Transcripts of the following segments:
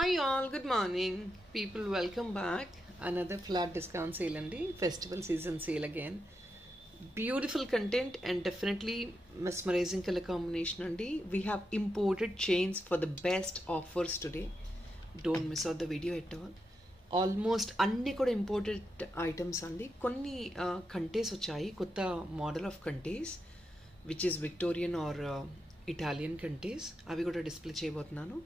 Hi all, good morning. People, welcome back. Another flat discount sale and festival season sale again. Beautiful content and definitely mesmerizing color combination and we have imported chains for the best offers today. Don't miss out the video at all. Almost అన్నీ కూడా imported items అండి. కొన్ని కంటేస్ వచ్చాయి, కొత్త model of kantes which is Victorian or Italian kantes, అవి కూడా display చేయబోతున్నాను.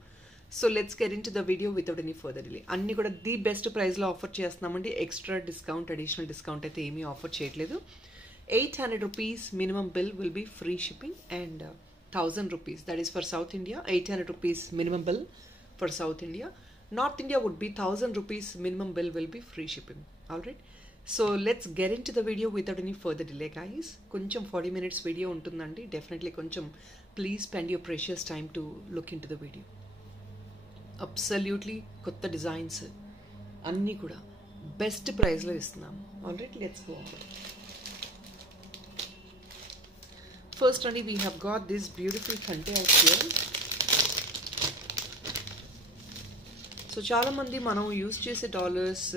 So let's get in to the video without any further delay. అన్నీ కూడా ది బెస్ట్ ప్రైస్లో ఆఫర్ చేస్తున్నామండి. ఎక్స్ట్రా డిస్కౌంట్, అడిషనల్ డిస్కౌంట్ అయితే ఏమీ ఆఫర్ చేయట్లేదు. 800 rupees minimum bill will be free shipping and 1000 rupees, that is for South India. 800 rupees minimum bill for South India. North India would be 1000 rupees minimum bill will be free shipping. Alright, so let's get into the video without any further delay guys. Koncham 40 minutes video untundandi, definitely koncham please spend your precious time to look into the video. Absolutely kotta designs anni kuda best price lo istunam. Alright, let's go on. First only we have got this beautiful container here. So చాలామంది మనం use చేసే dollars,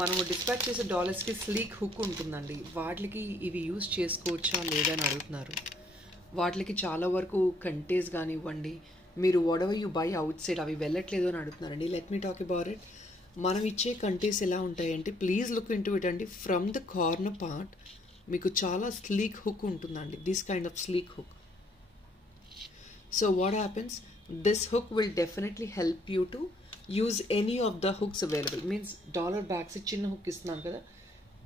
మనము dispatch చేసే డాలర్స్కి sleek hook ఉంటుందండి. వాటికి ఇవి use చేసుకోవచ్చా లేదా అని అడుగుతున్నారు. వాటికి చాలా వరకు కంటేస్ కానివ్వండి, మీరు whatever you buy outside అవి వెళ్ళట్లేదు అని అడుగుతున్నారండి. Let me talk about it. మనం ఇచ్చే కంటేస్ ఎలా ఉంటాయంటే, ప్లీజ్ లుక్ ఇంటూ ఇట్ అండి. ఫ్రమ్ ద కార్నర్ పార్ట్ మీకు చాలా స్లీక్ హుక్ ఉంటుందండి, this kind of sleek hook. So what happens, this hook will definitely help you to use any of the hooks available. Means dollar bags chinna hook istunam kada,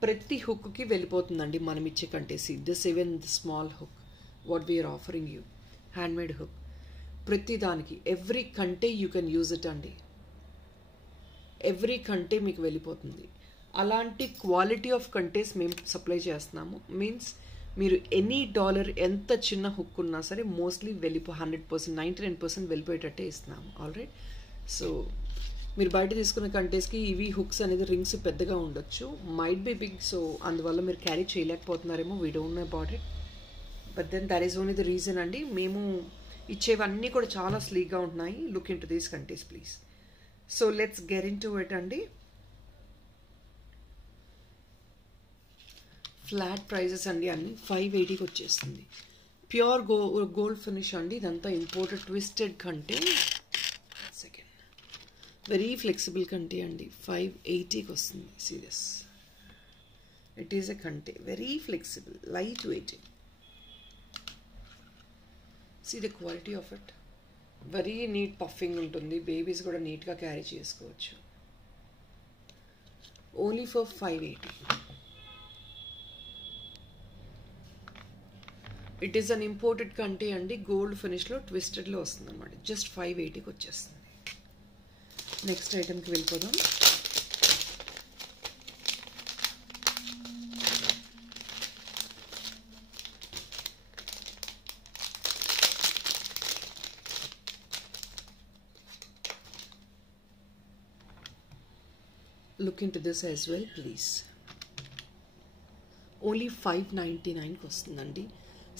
prati hook ki velipotundandi manam iche kantesi. This even the small hook what we are offering you, handmade hook, prati daniki every kante you can use it andi. Every kante meeku velipotundi. అలాంటి quality of కంటేస్ మేము supply చేస్తున్నాము. Means మీరు any dollar ఎంత చిన్న hook ఉన్నా సరే mostly 100%, 99% వెళ్ళిపోయేటట్టే ఇస్తున్నాము. Alright, so మీరు బయట తీసుకున్న కంటేస్కి ఇవి హుక్స్ అనేది రింగ్స్ పెద్దగా ఉండొచ్చు, మైట్ బి బిగ్. సో అందువల్ల మీరు క్యారీ చేయలేకపోతున్నారేమో, we don't know about it. But then that is only the reason అండి. మేము ఇచ్చేవన్నీ కూడా చాలా స్లీక్గా ఉంటున్నాయి. Look in to these kantes please. So let's get into it అండి. ఫ్లాట్ ప్రైజెస్ అండి, అన్ని 580కి వచ్చేస్తుంది. ప్యూర్ గోల్డ్ ఫినిష్ అండి, ఇదంతా imported twisted kante. Second very flexible kante అండి, 580కి వస్తుంది. Serious, it is a kante very flexible, light weight. See the quality of it, very neat puffing ఉంటుంది. బేబీస్ కూడా నీట్గా క్యారీ చేసుకోవచ్చు. Only for 580. It is an imported kante అండి, గోల్డ్ ఫినిష్లో ట్విస్టెడ్లో వస్తుంది అనమాట. జస్ట్ 580కి వచ్చేస్తుంది. నెక్స్ట్ ఐటమ్కి వెళ్ళిపోదాం. Look in to this as well please. Only 599కి వస్తుందండి.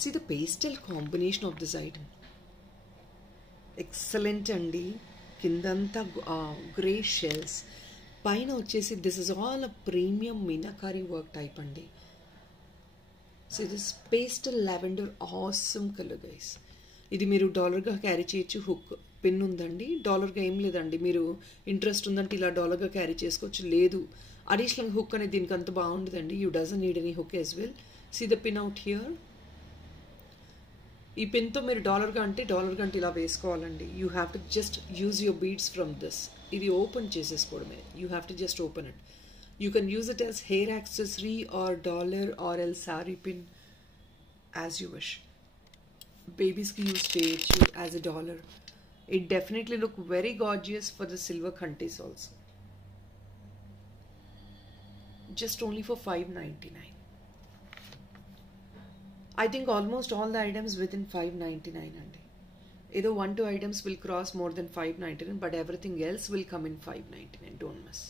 See the pastel combination of this item. Excellent andi. Kindanta grey shells. Paina vachesi this is all a premium meenakari work type andi. See this pastel lavender, awesome color guys. ఇది మీరు డాలర్గా carry చేయొచ్చు. Hook pin ఉందండి, డాలర్గా ఏం లేదండి. మీరు interest ఉందంటే ఇలా డాలర్గా carry చేసుకోవచ్చు. లేదు అడిషనల్ హుక్ అనేది దీనికి అంత బాగుండదండి. You doesn't need any hook as well. See the pin out here. ఈ పిన్తో మీరు డాలర్గా అంటే ఇలా వేసుకోవాలండి. You have to just use your beads from this. ఇది ఓపెన్ చేసేసుకోవడమే. You have to just open it. You can use it as hair accessory or dollar or L sorry pin as you wish. బేబీస్కి use చేయొచ్చు as a dollar. It definitely look very gorgeous for the silver kantes also. Just only for 599. I think almost all the items within 599 and either 1-2 items will cross more than 599, but everything else will come in 599. Don't miss.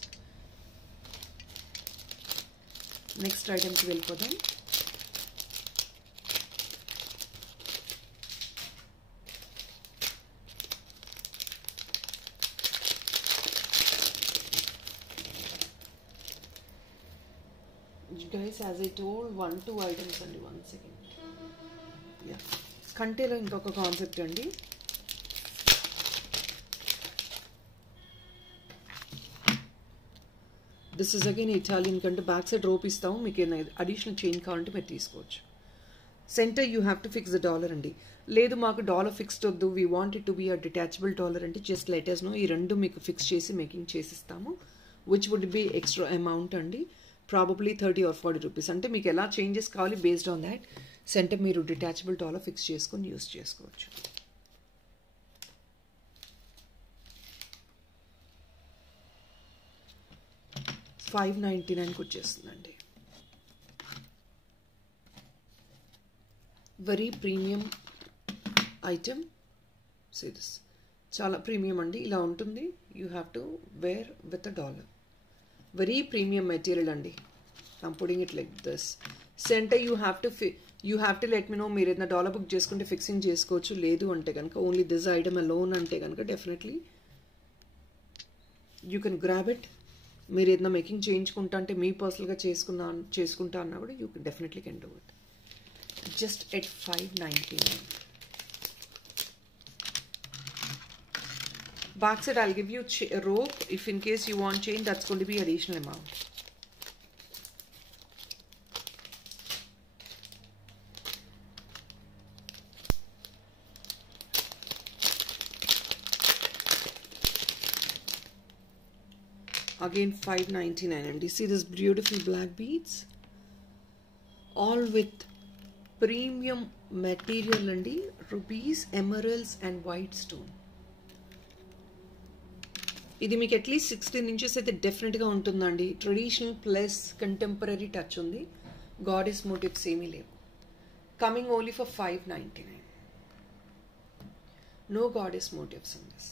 Next item ki velipodam. Guys as I told 1-2 items అండి. 1 second. Yeah, కంటేలో ఇంకొక concept అండి. This is again Italian kante back side rope ఇస్తాము. మీకు ఏదైనా additional chain కావాలంటే మీరు తీసుకోవచ్చు. Center you have to fix the dollar అండి. లేదు మాకు డాలర్ ఫిక్స్డ్ వద్దు, we want it to be a detachable dollar అంటే జస్ట్ లెటర్స్ నో. ఈ రెండు మీకు ఫిక్స్ చేసి మేకింగ్ చేసిస్తాము. Which would be extra amount అండి, ప్రాబబ్లీ 30 or 40 రూపీస్. అంటే మీకు ఎలా చేంజెస్ కావాలి బేస్డ్ ఆన్ దాట్ సెంటర్ మీరు డిటాచబుల్ డాలర్ ఫిక్స్ చేసుకొని యూస్ చేసుకోవచ్చు. $5.99 వచ్చేస్తుందండి. Very premium item. See this, చాలా ప్రీమియం అండి. ఇలా ఉంటుంది. You have to wear with a dollar. Very premium material అండి. I'm putting it like this. Center you have to let me know. మీరు ఏదైనా డాలర్ బుక్ చేసుకుంటే ఫిక్సింగ్ చేసుకోవచ్చు. లేదు అంటే కనుక ఓన్లీ దిస్ ఐటమ్ అలోన్ అంటే కనుక definitely you can grab it. మీరు ఏదైనా మేకింగ్ చేయించుకుంటా అంటే మీ పర్సనల్గా చేసుకుంటా అన్నా కూడా you definitely can do it. Just at $5.99. Back side I'll give you a rope. If in case you want chain, that's going to be additional amount. Again $5.99. And you see this beautiful black beads, all with premium material అండి. Rubies, emeralds and white stone. ఇది మీకు at least 16 inches అయితే డెఫినెట్గా ఉంటుందండి. Traditional plus contemporary touch ఉంది. Goddess motifs ఏమీ లేవు. Coming only for $5.99. No goddess motifs in this.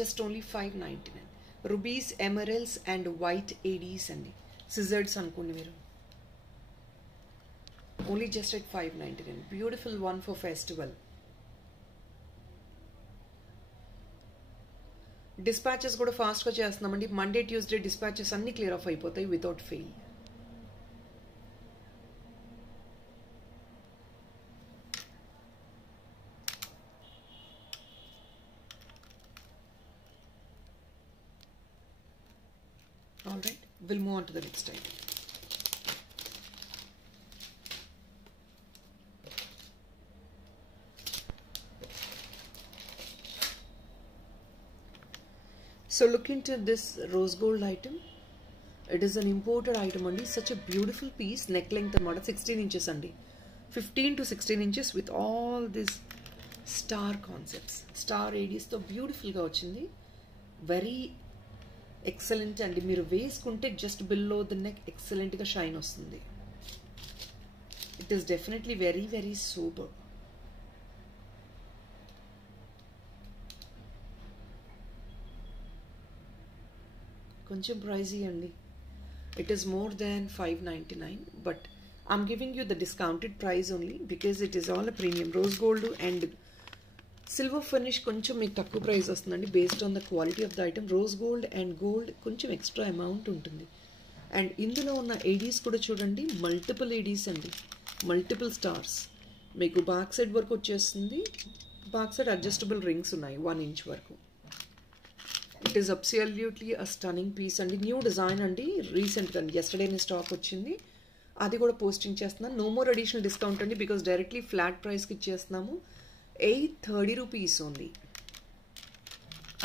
Just only $5.99. Rubies, emeralds and white ADs అండి. సిజర్డ్స్ అనుకోండి మీరు. Only just at $5.99. Beautiful one for festival. Dispatches కూడా ఫాస్ట్ గా చేస్తున్నామండి. మండే ట్యూస్డే డిస్పాచెస్ అన్ని క్లియర్ ఆఫ్ అయిపోతాయి without fail. All right, we'll move on to the next item. So look into this rose gold item. It is an imported item only. Such a beautiful piece. Neck length and 16 inches andi. 15 to 16 inches with all this star concepts. Star ADs తో beautiful గా వచ్చింది. Very excellent అండి. మీరు వేసుకుంటే just below the neck excellent గా shine వస్తుంది. It is definitely very very sober. కొంచెం ప్రైజీ అండి. It is more than $5.99, but I'm giving you the discounted price only because it is all a premium. Rose gold and silver finish కొంచెం మీకు తక్కువ price వస్తుందండి based on the quality of the item. Rose gold and gold కొంచెం extra amount ఉంటుంది. And ఇందులో ఉన్న Aedes కూడా చూడండి, మల్టిపుల్ ఏడీస్ అండి, మల్టిపుల్ స్టార్స్. మీకు బ్యాక్ సైడ్ వరకు వచ్చేస్తుంది. బ్యాక్ సైడ్ అడ్జస్టబుల్ రింగ్స్ ఉన్నాయి 1 inch వరకు. It is absolutely a stunning piece అండి. న్యూ డిజైన్ అండి, రీసెంట్గా ఎస్టర్డేనే స్టాక్ వచ్చింది. అది కూడా పోస్టింగ్ చేస్తున్నాను. నో మోర్ అడిషనల్ డిస్కౌంట్ అండి బికాస్ డైరెక్ట్లీ ఫ్లాట్ ప్రైస్కి ఇచ్చేస్తున్నాము. 830 rupees only.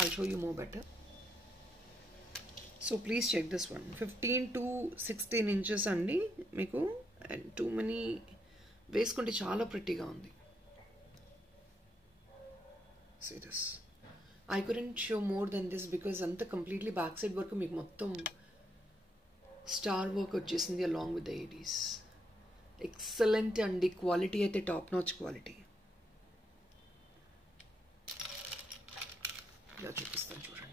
I'll show you more better. So please check this one. 15 to 16 inches అండి మీకు. అండ్ టూ మనీ వేసుకుంటే చాలా ప్రిటీగా ఉంది. See this. I couldn't show more than this because anta completely back side work meeku mottham star work vachesindi along with the ADs. Excellent and the quality aithe top notch quality. ఇలా చూపిస్తాను చూడండి.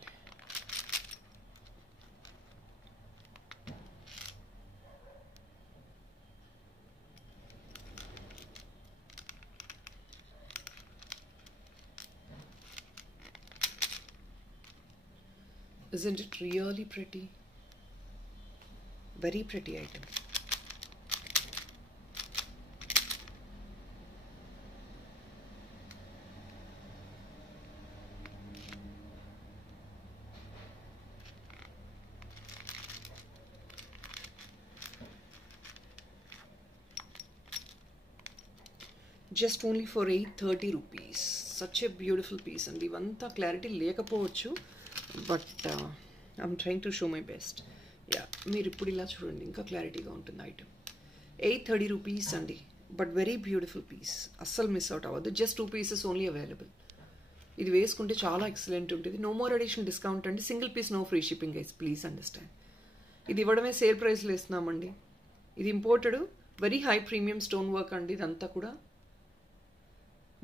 Isn't it really pretty? Very pretty item. Just only for 830 rupees. Such a beautiful piece అండి. ఇవంతా clarity లేకపోవచ్చు, but I'm trying to show my best. Yeah, మీరు ఇప్పుడు ఇలా చూడండి, ఇంకా క్లారిటీగా ఉంటుంది ఐటమ్. 830 రూపీస్ అండి, బట్ వెరీ బ్యూటిఫుల్ పీస్. అస్సలు మిస్ అవుట్ అవ్వద్దు. Just 2 pieces only available. ఇది వేసుకుంటే చాలా ఎక్సలెంట్ ఉంటుంది. నో మోర్ అడిషనల్ డిస్కౌంట్ అండి. Single piece no free shipping guys, please understand. ఇది ఇవ్వడమే సేల్ ప్రైస్లో ఇస్తున్నామండి. ఇది imported, very high premium stone work అండి. ఇదంతా కూడా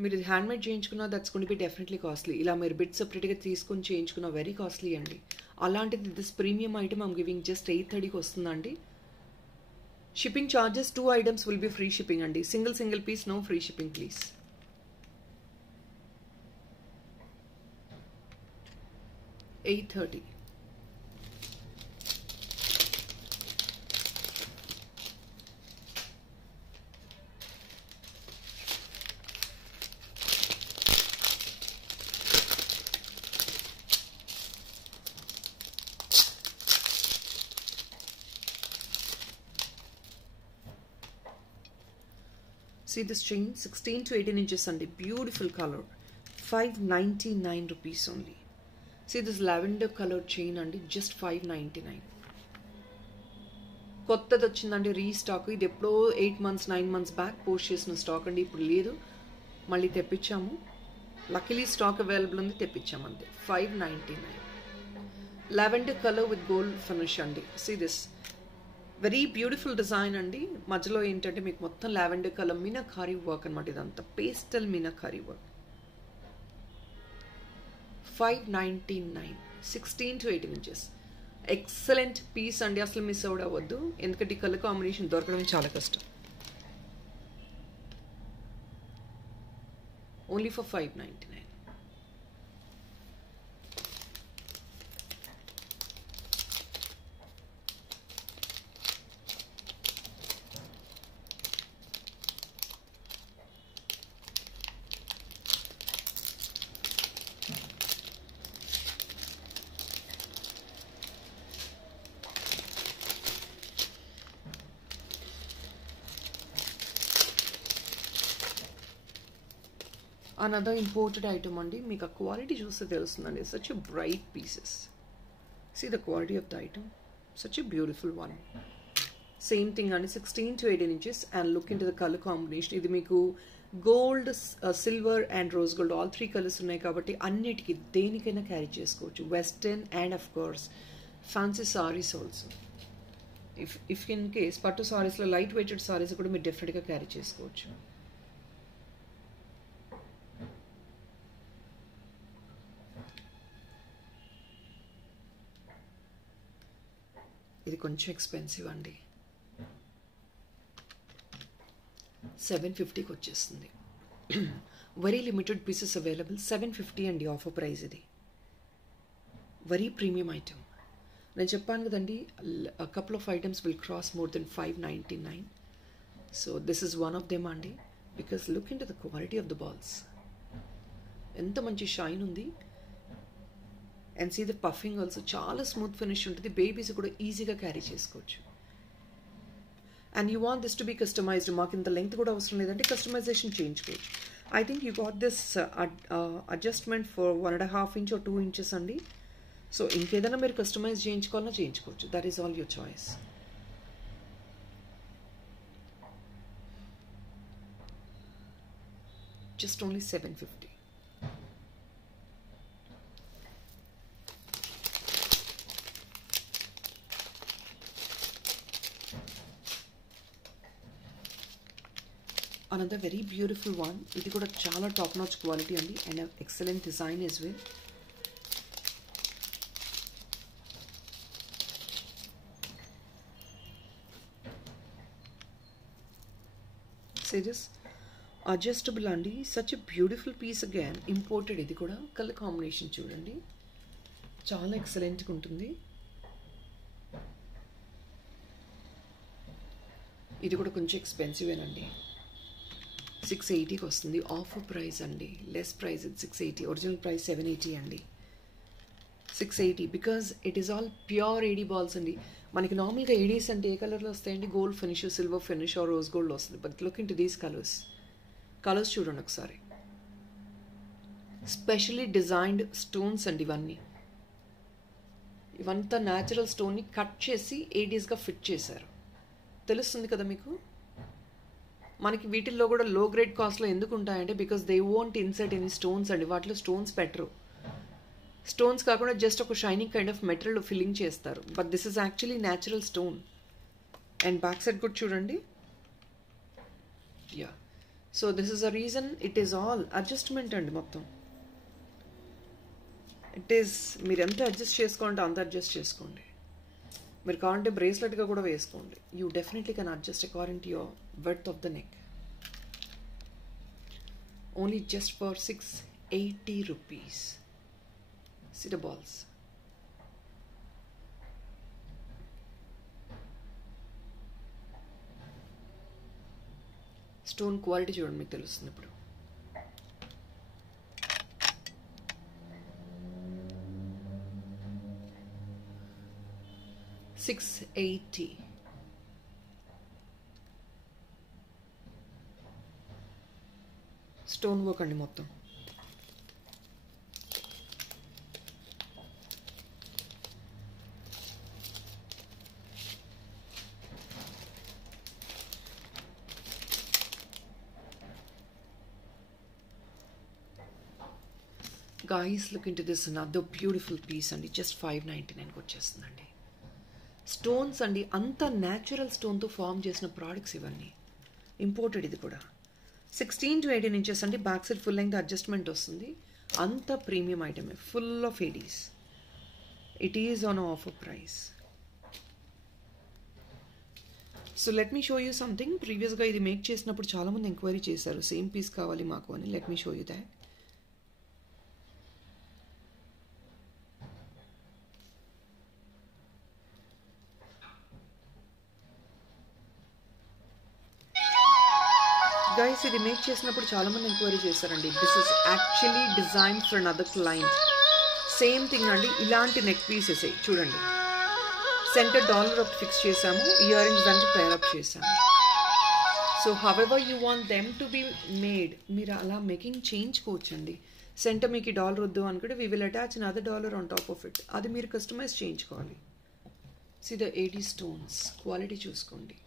మీరు ఇది హ్యాండ్మేడ్ చేయించుకున్నా that's going to be definitely costly. ఇలా మీరు బిట్ సపరేట్గా తీసుకొని చేయించుకున్న వెరీ కాస్ట్లీ అండి. అలాంటిది this premium item I'm giving just 830కి వస్తుందండి. Shipping charges 2 items will be free shipping అండి. Single piece no free shipping please. $830. See this chain, 16 to 18 inches and a beautiful color, 599 rupees only. See this lavender colored chain and just 599. కొత్తది వచ్చిందండి, restock. ఇది ఎప్పుడో 8 months 9 months back post చేసిన stock అండి. ఇప్పుడు లేదు, మళ్ళీ తెప్పించాము. లక్కీలీ స్టాక్ అవైలబుల్ ఉంది, తెప్పించాము అంతే. 599. Lavender colour with gold finish అండి. See this very beautiful design అండి. మధ్యలో ఏంటంటే మీకు మొత్తం లావెండర్ కలర్ మీనాకారీ వర్క్ అనమాట. ఇదంతా pastel meenakari work. 599, 16 to 18 inches. Excellent piece అండి, అసలు మిస్ అవుట్ అవ్వద్దు. ఎందుకంటే ఈ కలర్ కాంబినేషన్ దొరకడం చాలా కష్టం. Only for 599. Another imported item అండి. మీకు ఆ క్వాలిటీ చూస్తే తెలుస్తుందండి. Such a bright pieces. See the quality of the item, such a beautiful one. Same thing అండి, 16 to 18 inches and look in to the colour combination. ఇది మీకు gold, silver and rose gold all 3 colours ఉన్నాయి కాబట్టి అన్నిటికీ దేనికైనా carry చేసుకోవచ్చు. Western and of course fancy saris also. If in case పట్టు సారీస్లో light weighted saris కూడా మీరు డెఫినెట్గా క్యారీ చేసుకోవచ్చు. ఇది కొంచెం ఎక్స్పెన్సివ్ అండి, 750కి వచ్చేస్తుంది. Very limited pieces available. 750 అండి ఆఫర్ ప్రైస్. ఇది వెరీ ప్రీమియం ఐటమ్. నేను చెప్పాను కదండి, couple of items will cross more than 599. So this is one of them అండి. Because look in to the quality of the balls. ఎంత మంచి shine ఉంది. And see the puffing also చాలా smooth finish ఉంటుంది. Babies కూడా ఈజీగా carry చేసుకోవచ్చు. And you want this to be customized. మాకు ఇంత లెంగ్త్ కూడా అవసరం లేదంటే కస్టమైజేషన్ చేయించుకోవచ్చు. I think you got this adjustment for 1.5 inch or 2 inches అండి. సో ఇంకేదైనా మీరు కస్టమైజ్ చేయించుకోవాలన్నా చేయించుకోవచ్చు. That is all your choice. Just only 750. Another very beautiful one. ఇది కూడా చాలా టాప్ నాచ్ క్వాలిటీ అండి and excellent design as well. See this adjustable అండి. such a beautiful piece again. imported. ఇది కూడా కలర్ కాంబినేషన్ చూడండి, చాలా ఎక్సలెంట్గా ఉంటుంది. ఇది కూడా కొంచెం ఎక్స్పెన్సివేనండి. 680కి వస్తుంది. ఆఫర్ ప్రైస్ అండి, లెస్ ప్రైస్. ఇది 680. ఒరిజినల్ ప్రైస్ 780 అండి. 680 because it is all pure AD balls అండి. మనకి నార్మల్గా ఏడీస్ అంటే ఏ కలర్లో వస్తాయండి? Gold finish, silver finish or rose gold వస్తుంది. But look in to these colours. Colours చూడండి ఒకసారి. స్పెషల్లీ డిజైన్డ్ స్టోన్స్ అండి ఇవన్నీ. ఇవంతా న్యాచురల్ స్టోన్ని కట్ చేసి ఏడీస్గా ఫిట్ చేశారు. తెలుస్తుంది కదా మీకు. మనకి వీటిల్లో కూడా లో గ్రేడ్ కాస్ట్లో ఎందుకు ఉంటాయంటే because they won't insert any stones అండి. వాటిలో స్టోన్స్ పెట్టరు. స్టోన్స్ కాకుండా జస్ట్ ఒక shining kind of material filling చేస్తారు. But this is actually natural stone. And back side కూడా చూడండి. Yeah, so this is a reason. It is all adjustment అండి మొత్తం. ఇట్ ఈస్, మీరు ఎంత అడ్జస్ట్ చేసుకోండి అంత అడ్జస్ట్ చేసుకోండి. మీరు కావాలంటే బ్రేస్లెట్గా కూడా వేసుకోండి. You definitely can adjust according to your width of the neck. Only just for 680 rupees. See the balls. Stone quality చూడండి, మీకు తెలుస్తుంది ఇప్పుడు. $680. స్టోన్ వర్క్ అండి మొత్తం. Guys look into this another beautiful piece అండి. జస్ట్ $599కి వచ్చేస్తుందండి. స్టోన్స్ అండి, అంత న్యాచురల్ స్టోన్తో ఫామ్ చేసిన ప్రోడక్ట్స్ ఇవన్నీ. ఇంపోర్టెడ్ ఇది కూడా. 16 to 18 inches అండి. Back side full length adjustment వస్తుంది. అంత ప్రీమియం ఐటమే, full of ADs. It is on offer price. So let me show you something. ప్రీవియస్గా ఇది మేక్ చేసినప్పుడు చాలామంది ఎంక్వైరీ చేశారు, సేమ్ పీస్ కావాలి మాకు అని. Let me show you that. Guys ఇది మేక్ చేసినప్పుడు చాలామంది ఎంక్వైరీ చేశారండి. This is actually design for another client. Same thing అండి. ఇలాంటి నెక్ పీసెస్ చూడండి. సెంటర్ డాలర్ ఒకటి ఫిక్స్ చేసాము, ఇయర్ రింగ్స్ దానికి పేర్ అప్ చేసాము. So however you want them to be made, మీరు అలా మేకింగ్ చేయించుకోవచ్చండి. సెంటర్ మీకు డాలర్ వద్దు అనుకుంటే we will attach another dollar on top of it. అది మీరు కస్టమైజ్ చేయించుకోవాలి. సీ ద 80 స్టోన్స్ క్వాలిటీ చూసుకోండి.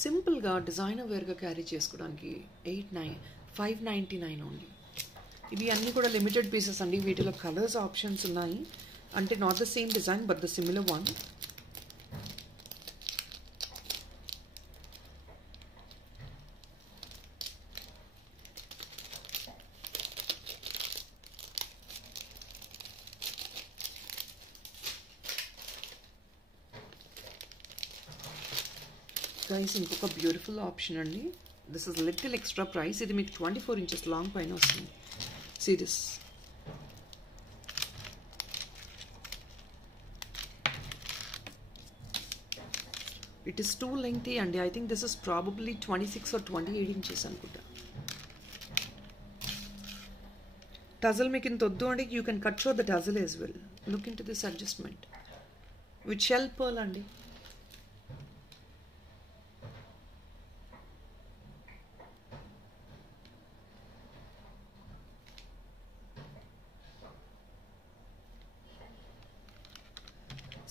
సింపుల్గా డిజైనర్ వేర్గా క్యారీ చేసుకోవడానికి $599 ఓన్లీ. ఇవి అన్నీ కూడా లిమిటెడ్ పీసెస్ అండి. వీటిలో కలర్స్ ఆప్షన్స్ ఉన్నాయి. అంటే not the same design but the similar one. Guys ఇంకొక బ్యూటిఫుల్ ఆప్షన్ అండి. This is little extra price. ఇది మీకు 24 inches లాంగ్ పైన వస్తుంది. See this. It is too lengthy అండి. I think this is probably 26 or 28 inches అనుకుంటా. టజల్ మీకు ఇంత వద్దు అంటే you can cut short the tassel as well. Look in to this adjustment with shell pearl అండి.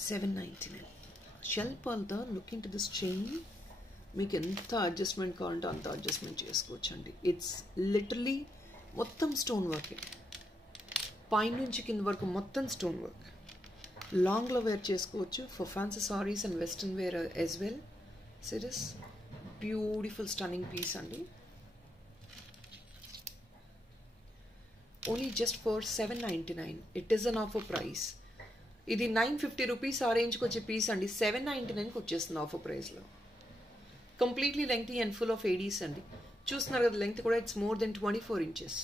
$799. Shell పర్ల్తో look in to this chain. మీకు ఎంత అడ్జస్ట్మెంట్ కావాలంటే అంత అడ్జస్ట్మెంట్ చేసుకోవచ్చు అండి. ఇట్స్ లిటరలీ మొత్తం స్టోన్ వర్క్. పైనుంచి కింద వరకు మొత్తం స్టోన్ వర్క్. లాంగ్లో వేర్ చేసుకోవచ్చు for fancy saris and western wear as well. Series beautiful stunning piece అండి. Only just for $799. It is an offer price. ఇది 950 రూపీస్ ఆ రేంజ్కి వచ్చే పీస్ అండి. $799కి వచ్చేస్తుంది ఆఫర్ ప్రైస్లో. Completely lengthy and full of ADs అండి. చూస్తున్నారు కదా లెంగ్త్ కూడా. It's more than 24 inches.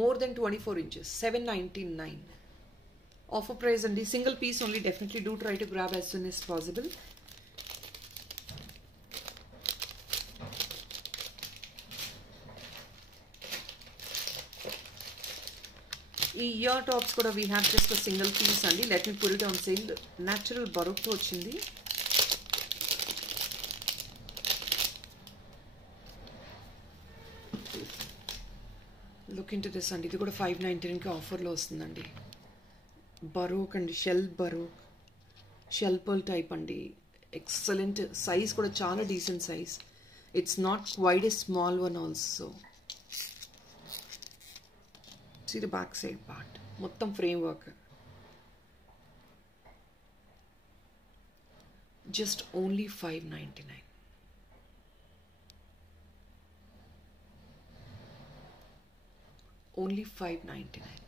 More than 24 inches. $799 offer price అండి. Single piece only. Definitely do try to grab as soon as possible. ఈ ఇయర్ టాప్స్ కూడా we have just single piece అండి. Let me put it on sale. Natural బరువుతో వచ్చింది. Look into this అండి. ఇది కూడా 599కి ఆఫర్లో వస్తుందండి. బరోక్ అండి, షెల్ పర్ల్ టైప్ అండి. ఎక్సలెంట్ సైజ్ కూడా చాలా decent size. It's not quite a small one also. See the back side part, మొత్తం frame work. Just only 599. Only 599.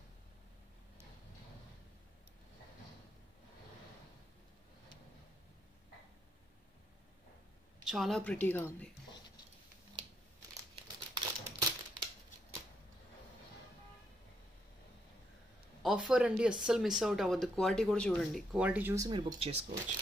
చాలా ప్రిటీగా ఉంది. ఆఫర్ అండి, అస్సలు మిస్ అవుట్ అవ్వద్దు. క్వాలిటీ కూడా చూడండి, క్వాలిటీ చూసి మీరు బుక్ చేసుకోవచ్చు.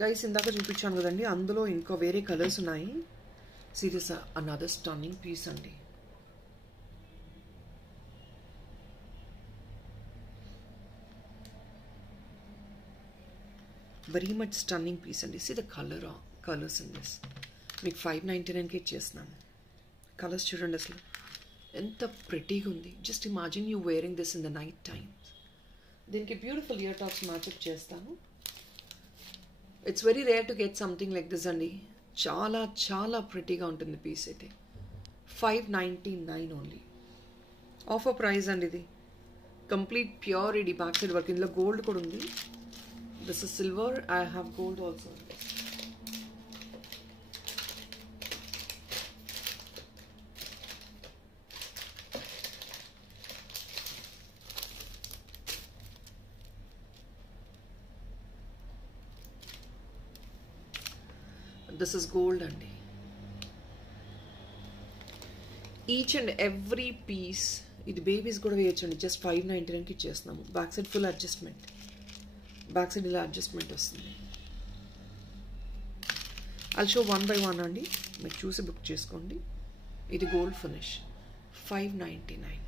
గైస్ ఇందాక చూపించాను కదండి, అందులో ఇంకా వేరే కలర్స్ ఉన్నాయి. సీరియస్ అనదర్ స్టన్నింగ్ పీస్ అండి. వెరీ మచ్ స్టన్నింగ్ పీస్ అండి. See the colours in this. మీకు 599కి ఇచ్చేస్తున్నాను. కలర్స్ చూడండి అసలు ఎంత ప్రిటీగా ఉంది. Just imagine you wearing this in the night times. దీనికి బ్యూటిఫుల్ ఇయర్ టాప్స్ మ్యాచప్ చేస్తాను. It's very rare to get something like this అండి. చాలా చాలా ప్రిటీగా ఉంటుంది పీస్ అయితే. 599 ఓన్లీ. ఆఫర్ ప్రైస్ అండి ఇది. కంప్లీట్ ప్యూర్ ఇది బ్యాక్ సైడ్ వర్క్. ఇందులో గోల్డ్ కూడా ఉంది. This is silver. I have gold also. This is gold అండి. Each and every piece. ఇది బేబీస్ కూడా వేయచ్చండి. జస్ట్ 599కి ఇచ్చేస్తున్నాము. Back side full adjustment. Back side ఇలా అడ్జస్ట్మెంట్ వస్తుంది. I'll show one by one అండి. మీరు చూసి బుక్ చేసుకోండి. ఇది గోల్డ్ ఫినిష్. 599.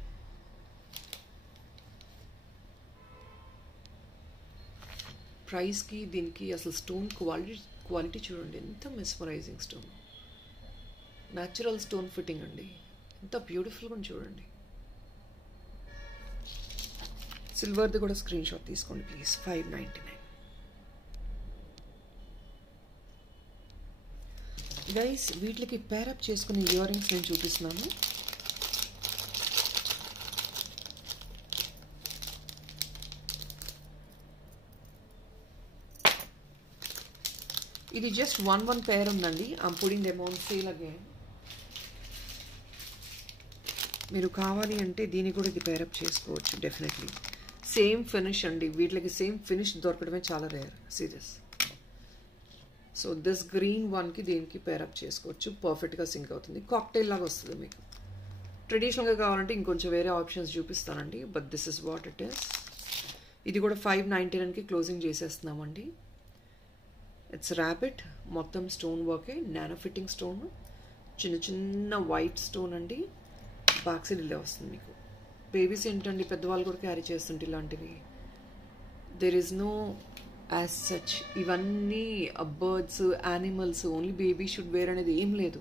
ప్రైస్కి దీనికి అసలు స్టోన్ క్వాలిటీ చూడండి, ఎంత mesmerising stone. Natural stone fitting అండి. ఎంత బ్యూటిఫుల్గా చూడండి. సిల్వర్ది కూడా స్క్రీన్ షాట్ తీసుకోండి ప్లీజ్. 599. గైస్ వీటికి పేరప్ చేసుకునే ఇయర్ రింగ్స్ నేను చూపిస్తున్నాను. ఇది జస్ట్ one pair ఉందండి. I'm putting them on sale again. మీరు కావాలి అంటే దీన్ని కూడా ఇది పేరప్ చేసుకోవచ్చు డెఫినెట్లీ. సేమ్ ఫినిష్ అండి. వీటికి సేమ్ ఫినిష్ దొరకడమే చాలా rare. Serious. So this green వన్కి దీనికి పేరప్ చేసుకోవచ్చు. పర్ఫెక్ట్గా సింక్ అవుతుంది. కాక్టైల్ లాగా వస్తుంది మీకు. ట్రెడిషనల్గా కావాలంటే ఇంకొంచెం వేరే ఆప్షన్స్ చూపిస్తానండి. But this is what it is. ఇది కూడా 599కి క్లోజింగ్ చేసేస్తున్నామండి. It's rapid. మొత్తం స్టోన్ వర్కే. Nano fitting stone. చిన్న చిన్న వైట్ స్టోన్ అండి. బ్యాక్ సైడ్ ఇలా వస్తుంది మీకు. బేబీస్ ఏంటండి, పెద్దవాళ్ళు కూడా క్యారీ చేస్తుంటే ఇలాంటివి. There is no as such ఇవన్నీ birds, animals, only baby should wear అనేది ఏం లేదు.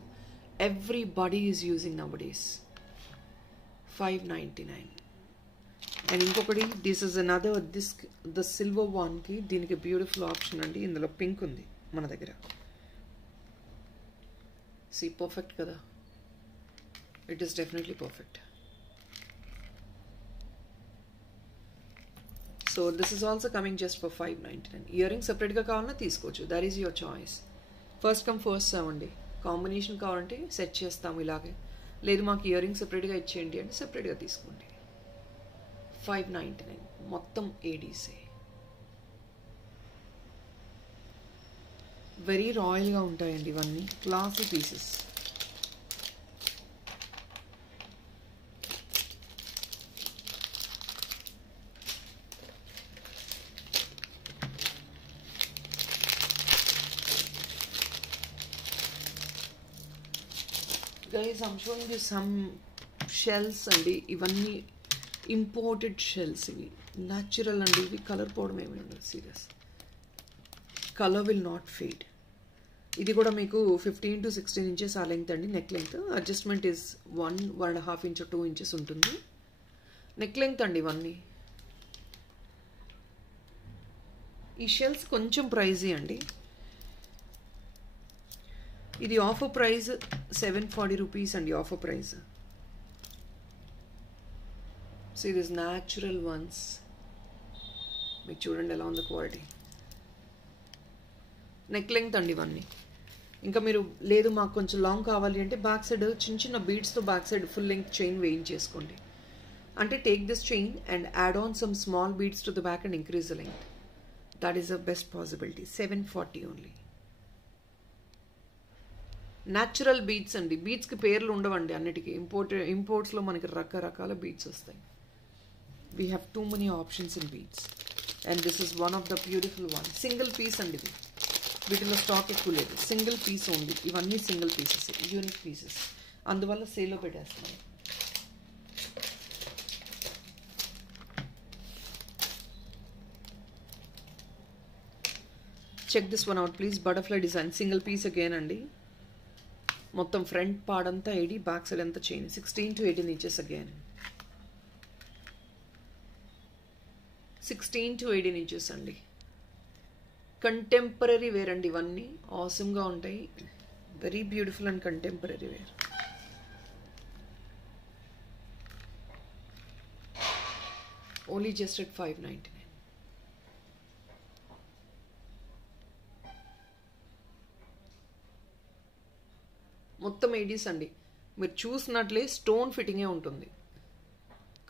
Everybody is using now days. 599. And ఇంకొకటి this is another the silver వన్కి దీనికి బ్యూటిఫుల్ ఆప్షన్ అండి. ఇందులో పింక్ ఉంది మన దగ్గర. సి పర్ఫెక్ట్ కదా. It is definitely perfect. So this is also coming just for 599. Ear ring సపరేట్గా కావాలన్నా తీసుకోవచ్చు. That is your choice. First come first serve అండి. కాంబినేషన్ కావాలంటే సెట్ చేస్తాము ఇలాగే. లేదు మాకు ఇయర్ రింగ్ సపరేట్గా ఇచ్చేయండి అంటే సపరేట్గా తీసుకోండి. 599 మొత్తం ఏడీసే. వెరీ రాయల్గా ఉంటాయండి ఇవన్నీ. Classy pieces. Guys I'm showing you some shells అండి. ఇవన్నీ ఇంపోర్టెడ్ షెల్స్. ఇవి న్యాచురల్ అండి. ఇవి కలర్ పోవడం ఏమి ఉండదు. Serious colour will not fade. ఇది కూడా మీకు 15 to 16 ఇంచెస్ ఆ లెంగ్త్ అండి. Neck length adjustment is 1.5 inch 2 inches ఉంటుంది. నెక్ లెంగ్త్ అండి ఇవన్నీ. ఈ షెల్స్ కొంచెం ప్రైజీ అండి. ఇది ఆఫర్ ప్రైస్ 740 రూపీస్ అండి. Offer price. సో ఇది న్యాచురల్ వన్స్. మీకు చూడండి ఎలా ఉంది క్వాలిటీ. నెక్ లెంగ్త్ అండి ఇవన్నీ. ఇంకా మీరు లేదు మాకు కొంచెం లాంగ్ కావాలి అంటే బ్యాక్ సైడ్ చిన్న చిన్న బీడ్స్తో back side full length chain వేయించేసుకోండి. అంటే take this chain and add on some small beads to the back and increase the length. That is the best possibility. 740 only. Natural beads అండి. బీడ్స్కి పేర్లు ఉండవండి అన్నిటికీ. ఇంపోర్ట్స్లో మనకి రకరకాల బీడ్స్ వస్తాయి. We have too many options in beads and this is one of the beautiful one. Single piece అండి ఇది. వీటిలో స్టాక్ ఎక్కువ లేదు. Single piece only. ఇవన్నీ సింగిల్ పీసెస్, యూనిక్ పీసెస్. అందువల్ల సేల్లో పెట్టేస్తున్నాం. Check this one out please. Butterfly design single piece again అండి. మొత్తం ఫ్రంట్ పార్ట్ అంతా 80, బ్యాక్ సైడ్ అంతా chain. 16 to 18 inches again. 16 to 18 inches అండి. కంటెంపరీ వేర్ అండి ఇవన్నీ. ఆసమ్గా ఉంటాయి. Very beautiful and contemporary wear. Only just at 599. మొత్తం 80s అండి. మీరు చూసినట్లే స్టోన్ ఫిట్టింగే ఉంటుంది.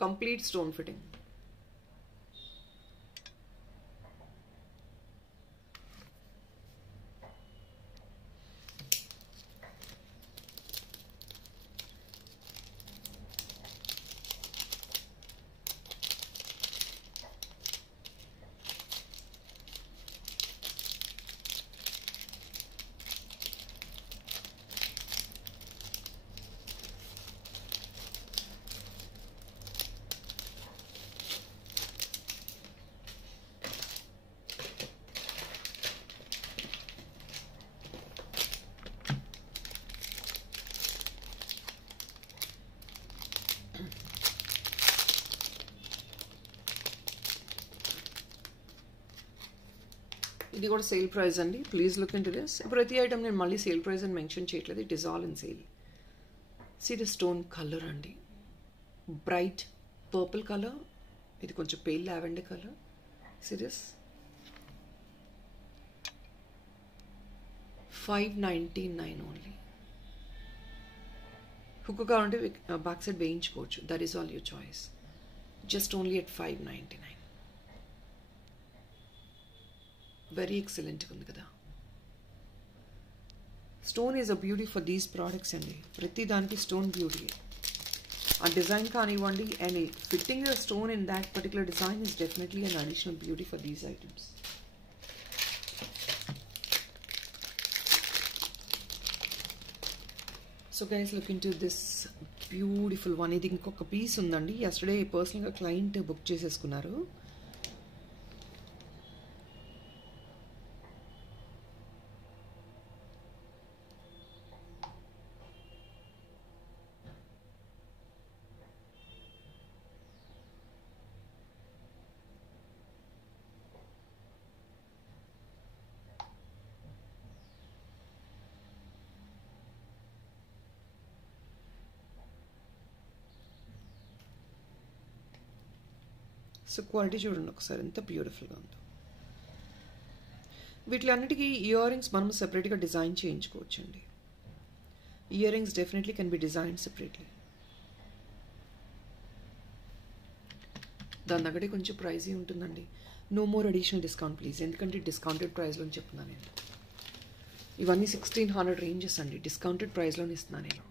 Complete stone fitting. ఇది కూడా సేల్ ప్రైస్ అండి. Please look in to this. ప్రతి ఐటమ్ నేను మళ్ళీ సేల్ ప్రైస్ అని మెన్షన్ చేయట్లేదు. It is all in sale. See the stone colour అండి. Bright purple colour. ఇది కొంచెం pale lavender colour. See this 599 only. Hook కావాలంటే back side వేయించుకోవచ్చు. That is all your choice. Just only at 599. Very ఎక్సలెంట్గా ఉంది కదా. Stone is a beauty for these products అండి. ప్రతి దానికి స్టోన్ బ్యూటీ. ఆ డిజైన్ కానివ్వండి and fitting the stone in that particular design is definitely an additional beauty for these items. So guys look in to this beautiful one. ఇది ఇంకొక piece ఉందండి. Yesterday పర్సనల్గా client book చేసేసుకున్నారు. So quality చూడండి ఒకసారి ఎంత బ్యూటిఫుల్గా ఉందో. వీటిలన్నిటికీ ఇయర్ రింగ్స్ మనం సెపరేట్గా డిజైన్ చేయించుకోవచ్చండి. Ear rings definitely can be design separately. దాని దగ్గరే కొంచెం ప్రైజీ ఉంటుందండి. No more additional discount please. ఎందుకంటే డిస్కౌంటెడ్ ప్రైస్లో చెప్తున్నాను నేను. ఇవన్నీ 1600 రేంజెస్ అండి. డిస్కౌంటెడ్ ప్రైస్లోనే ఇస్తున్నాను నేను.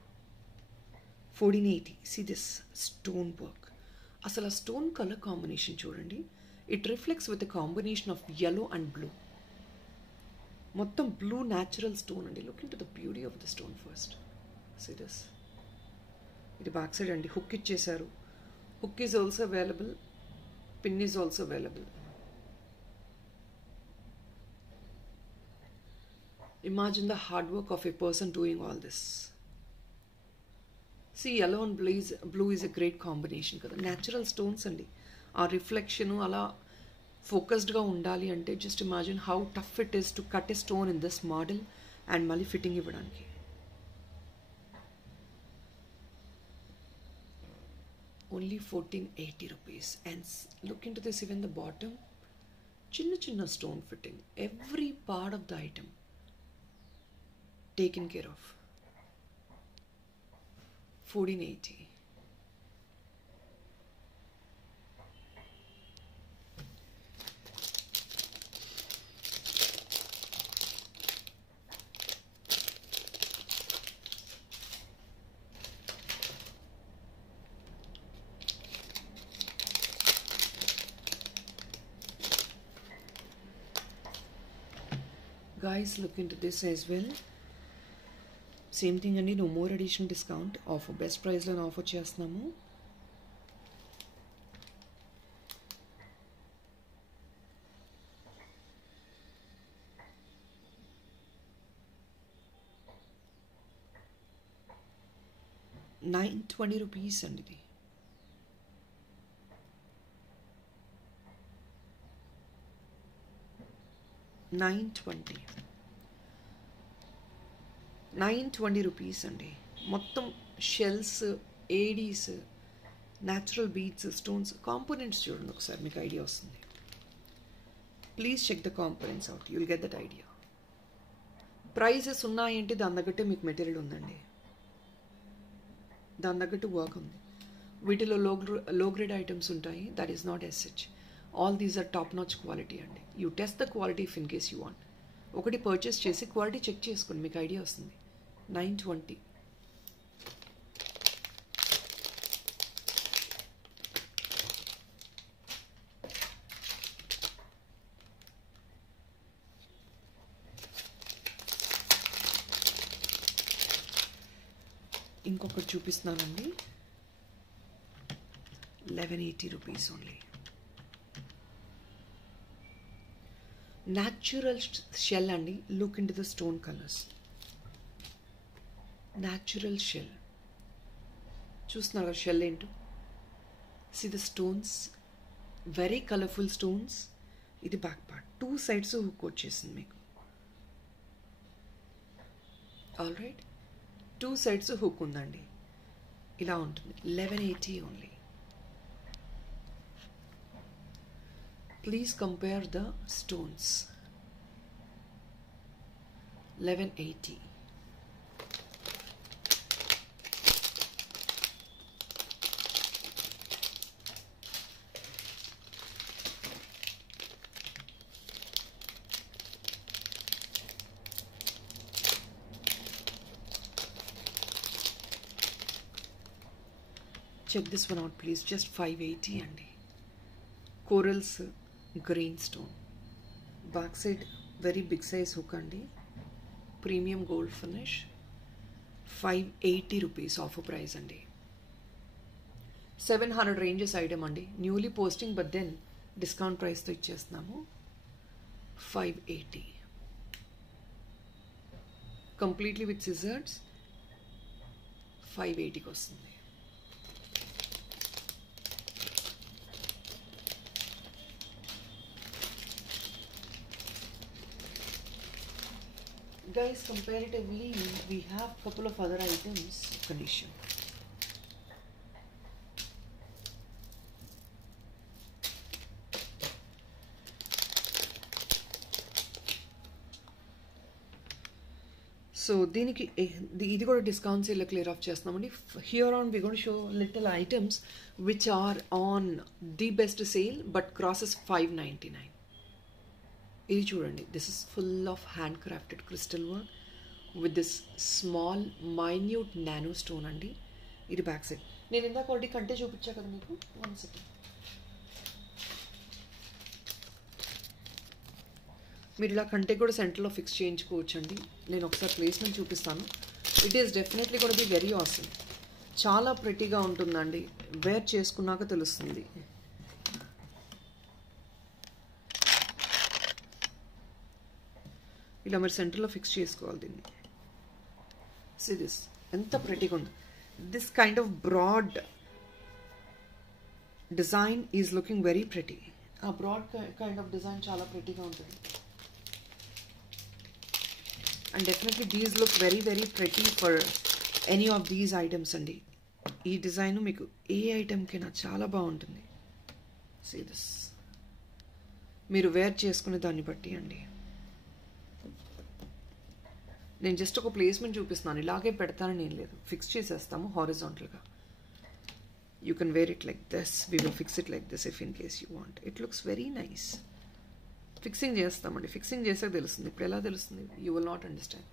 1480. See this stone work. అసలు ఆ స్టోన్ కలర్ కాంబినేషన్ చూడండి. It reflects with combination of yellow and blue. మొత్తం బ్లూ న్యాచురల్ స్టోన్ అండి. Look in to the beauty of the stone first. See this ఇది back side అండి. Hook ఇచ్చేసారు. Hook is also available, pin is also available. Imagine the hard work of a person doing all this. See, yellow and blue is a great combination కదా. Natural stones అండి. ఆ reflection అలా ఫోకస్డ్గా ఉండాలి అంటే just imagine how tough it is to cut a stone in this model and మళ్ళీ fitting ఇవ్వడానికి. Only 1480 rupees. And look into this, even the bottom, chinna stone fitting. Every part of the item taken care of. 1480. Guys, look into this as well. Same thing and no more additional discount. Offer best price line offer chestnamu. ₹920 and ఇది ₹920 అండి. మొత్తం shells, ADs, natural beads, stones, components చూడండి ఒకసారి, మీకు idea వస్తుంది. Please check the components out, you'll get that idea. Prices ఉన్నాయంటే దాని తగ్గట్టే మీకు మెటీరియల్ ఉందండి, దాని తగ్గట్టు వర్క్ ఉంది. వీటిలో లో గ్రేడ్ ఐటమ్స్ ఉంటాయి, that is not as such. All these are top notch quality అండి. You test the quality if in case you want. ఒకటి పర్చేస్ చేసి క్వాలిటీ చెక్ చేసుకోండి, మీకు ఐడియా వస్తుంది. 920. ఇంకొకటి చూపిస్తున్నానండి. 1180 rupees ఓన్లీ. న్యాచురల్ షెల్ అండి. Look in to the stone colours. Natural shell చూస్తున్నారు కదా, షెల్ ఏంటో. See the stones, very colourful stones. ఇది బ్యాక్ పార్ట్, 2 sides హుక్ వచ్చేసింది మీకు. ఆల్ రైట్, 2 sides హుక్ ఉందండి. ఇలా ఉంటుంది. 1180 only. Please compare the stones. 1180. Check this one out please, just 580 and corals green stone. Back side very big size hook andi, premium gold finish. 580 rupees offer price andi. 700 ranges item andi, newly posting but then discount price tho ichchestunnamo. 580 completely with scissors. 580 ki vastundi. Guys, comparatively we have couple of other items condition. So దీనికి ఇది కూడా discounts ఇలా clear off చేస్తున్నామండి. Here on we going to show little items which are on the best sale but crosses 599. ఇది చూడండి, this is full of hand crafted crystal work with this small minute nano stone అండి. ఇది back side. నేను ఇందాక already కంటే చూపించా కదా మీకు. 1 second. మీరు ఇలా కంటే కూడా సెంటర్లో ఫిక్స్ చేయించుకోవచ్చు అండి. నేను ఒకసారి ప్లేస్మెంట్ చూపిస్తాను. ఇట్ ఈస్ డెఫినెట్లీ కూడా బి వెరీ ఆసమ్. చాలా ప్రెటీగా ఉంటుందండి, వేర్ చేసుకున్నాక తెలుస్తుంది. ఇలా మీరు సెంటర్లో ఫిక్స్ చేసుకోవాలి దీన్ని. సీ దిస్ ఎంత ప్రెటీగా ఉంది. This kind of broad design is looking very pretty. ఆ బ్రాడ్ కైండ్ ఆఫ్ డిజైన్ చాలా ప్రెటీగా ఉంటుంది. And definitely these look very very pretty for any of these items అండి. ఈ డిజైన్ మీకు ఏ ఐటమ్కైనా చాలా బాగుంటుంది. సీ దిస్, మీరు వేర్ చేసుకునే దాన్ని బట్టి అండి. నేను జస్ట్ ఒక ప్లేస్మెంట్ చూపిస్తున్నాను, ఇలాగే పెడతానని ఏం లేదు. ఫిక్స్ చేసేస్తాము హారిజాంటల్గా. You can wear it like this, we will fix it like this if in case you want. It looks very nice. Fixing చేస్తామండి, ఫిక్సింగ్ చేసాక తెలుస్తుంది. ఇప్పుడు ఎలా తెలుస్తుంది? You will not understand.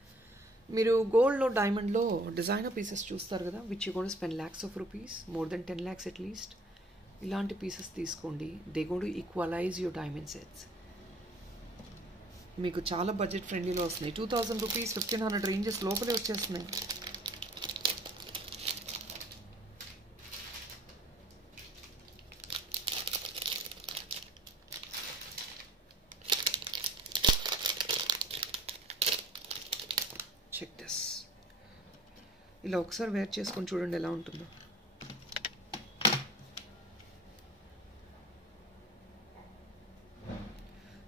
మీరు గోల్డ్లో డైమండ్లో డిజైనర్ పీసెస్ చూస్తారు కదా, which you gonna spend lakhs of rupees, more than 10 lakhs at least. ఇలాంటి పీసెస్ తీసుకోండి. They gonna equalise your diamond sets. మీకు చాలా బడ్జెట్ ఫ్రెండ్లీలో వస్తున్నాయి. 2000 రూపీస్ 1500 రేంజెస్ లోపలే వచ్చేస్తున్నాయి. Check this. ఇలా ఒకసారి వేర్ చేసుకొని చూడండి ఎలా ఉంటుందో.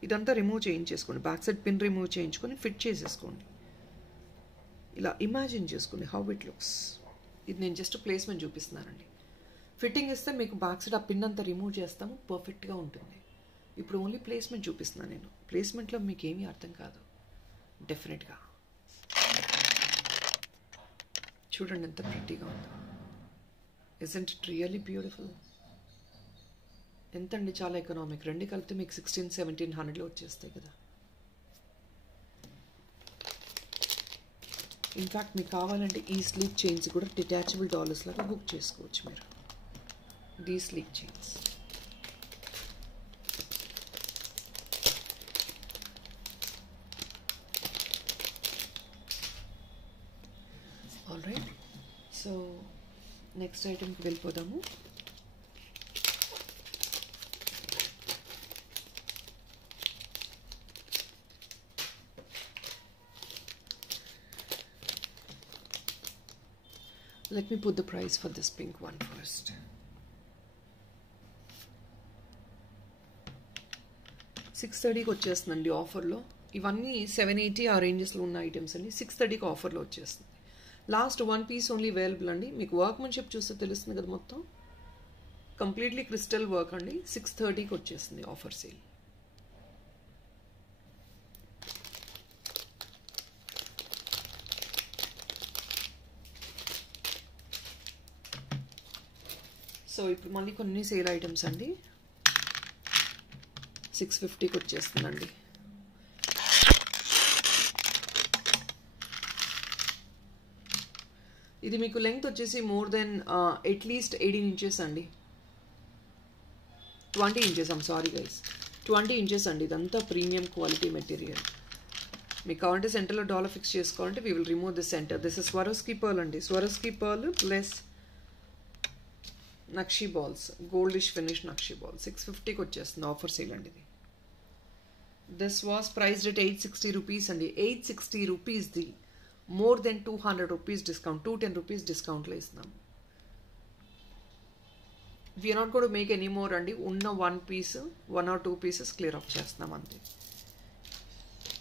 ఇదంతా రిమూవ్ చేయించేసుకోండి. బ్యాక్ సైడ్ పిన్ రిమూవ్ చేయించుకొని ఫిట్ చేసేసుకోండి. ఇలా ఇమాజిన్ చేసుకోండి హౌ ఇట్ లుక్స్. ఇది నేను జస్ట్ ప్లేస్మెంట్ చూపిస్తున్నానండి. ఫిట్టింగ్ ఇస్తే మీకు బ్యాక్ సైడ్ ఆ పిన్ అంతా రిమూవ్ చేస్తాము, పర్ఫెక్ట్గా ఉంటుంది. ఇప్పుడు ఓన్లీ ప్లేస్మెంట్ చూపిస్తున్నాను నేను. ప్లేస్మెంట్లో మీకు ఏమీ అర్థం కాదు డెఫినెట్గా. చూడండి ఎంత ప్రిటీగా ఉందో. Isn't it really beautiful? ఎంతండి, చాలా ఎకనామిక్. రెండు కలిపితే మీకు 1600-1700లో వచ్చేస్తాయి కదా. ఇన్ఫ్యాక్ట్ మీకు కావాలంటే ఈ స్లీక్ చైన్స్ కూడా డిటాచబుల్ డాలర్స్ లాగా బుక్ చేసుకోవచ్చు మీరు. The sleek chains all right. So next ఐటమ్కి వెళ్ళిపోదాము. Let me put the price for this pink one first. $630కి వచ్చేస్తుందండి ఆఫర్లో. ఇవన్నీ 780 ఆ రేంజెస్లో ఉన్న ఐటమ్స్ అండి. 630కి ఆఫర్లో వచ్చేస్తుంది. లాస్ట్ 1 పీస్ ఓన్లీ అవైలబుల్ అండి. మీకు వర్క్మెన్షిప్ చూస్తే తెలుస్తుంది కదా, మొత్తం కంప్లీట్లీ క్రిస్టల్ వర్క్ అండి. 630కి వచ్చేస్తుంది ఆఫర్ సేల్. సో ఇప్పుడు మళ్ళీ కొన్ని సేల్ ఐటమ్స్ అండి. 650కి వచ్చేస్తుందండి. ఇది మీకు లెంగ్త్ వచ్చేసి మోర్ దెన్ అట్లీస్ట్ 18 ఇంచెస్ అండి. 20 inches, I'm sorry guys, 20 inches అండి. ఇదంతా ప్రీమియం క్వాలిటీ మెటీరియల్. మీకు కావాలంటే సెంటర్లో డాలర్ ఫిక్స్ చేసుకోవాలంటే we will remove this centre. This is Swarovski pearl అండి. Swarovski pearl plus nakshi balls, goldish finish nakshi ball. 650కి వచ్చేస్తుంది ఆఫర్ సేల్ అండి ఇది. This was priced at 860 rupees అండి. 860 రూపీస్ది more than 200 rupees discount, 210 rupees డిస్కౌంట్లో ఇస్తున్నాం. We are not got make any more అండి. ఉన్న 1 piece 1 or 2 pieces clear off చేస్తున్నాం అంతే.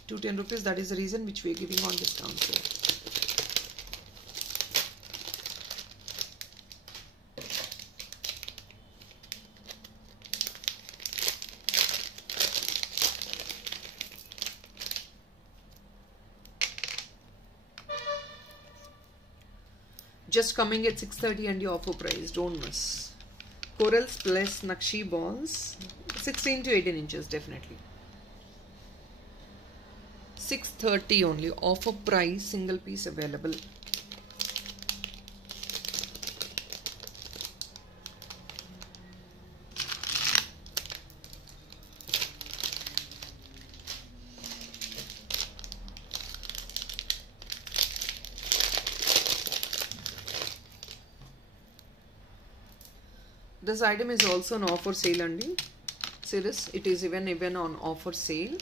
210 rupees, that is the reason which we're giving on discount sale. Just coming at 630 and the offer price, don't miss. Corals plus Nakshi balls, 16 to 18 inches definitely. 630 only, offer price, single piece available. This item is also an offer sale andi. See this, it is even on offer sale.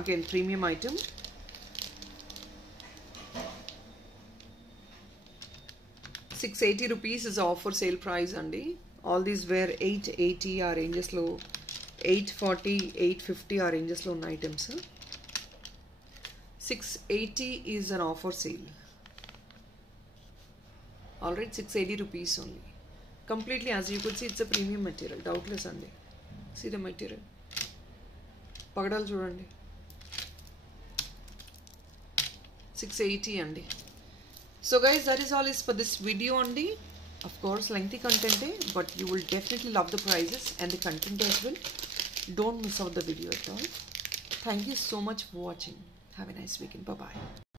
Again, premium item. ₹680 is offer sale price andi. All these were 880 ఆ ranges లో, 840, 850 ఆ ranges లో ఉన్న items. 680 is an offer sale. Alright, ₹680 only. Completely, as you could see, it's a premium material. Doubtless andi. See the material. పగడాలు చూడండి. 680 andi. So guys, that is all is for this video andi. Of course, lengthy content, but you will definitely love the prices and the content as well. Don't miss out the video at all. Thank you so much for watching. Have a nice weekend. Bye bye.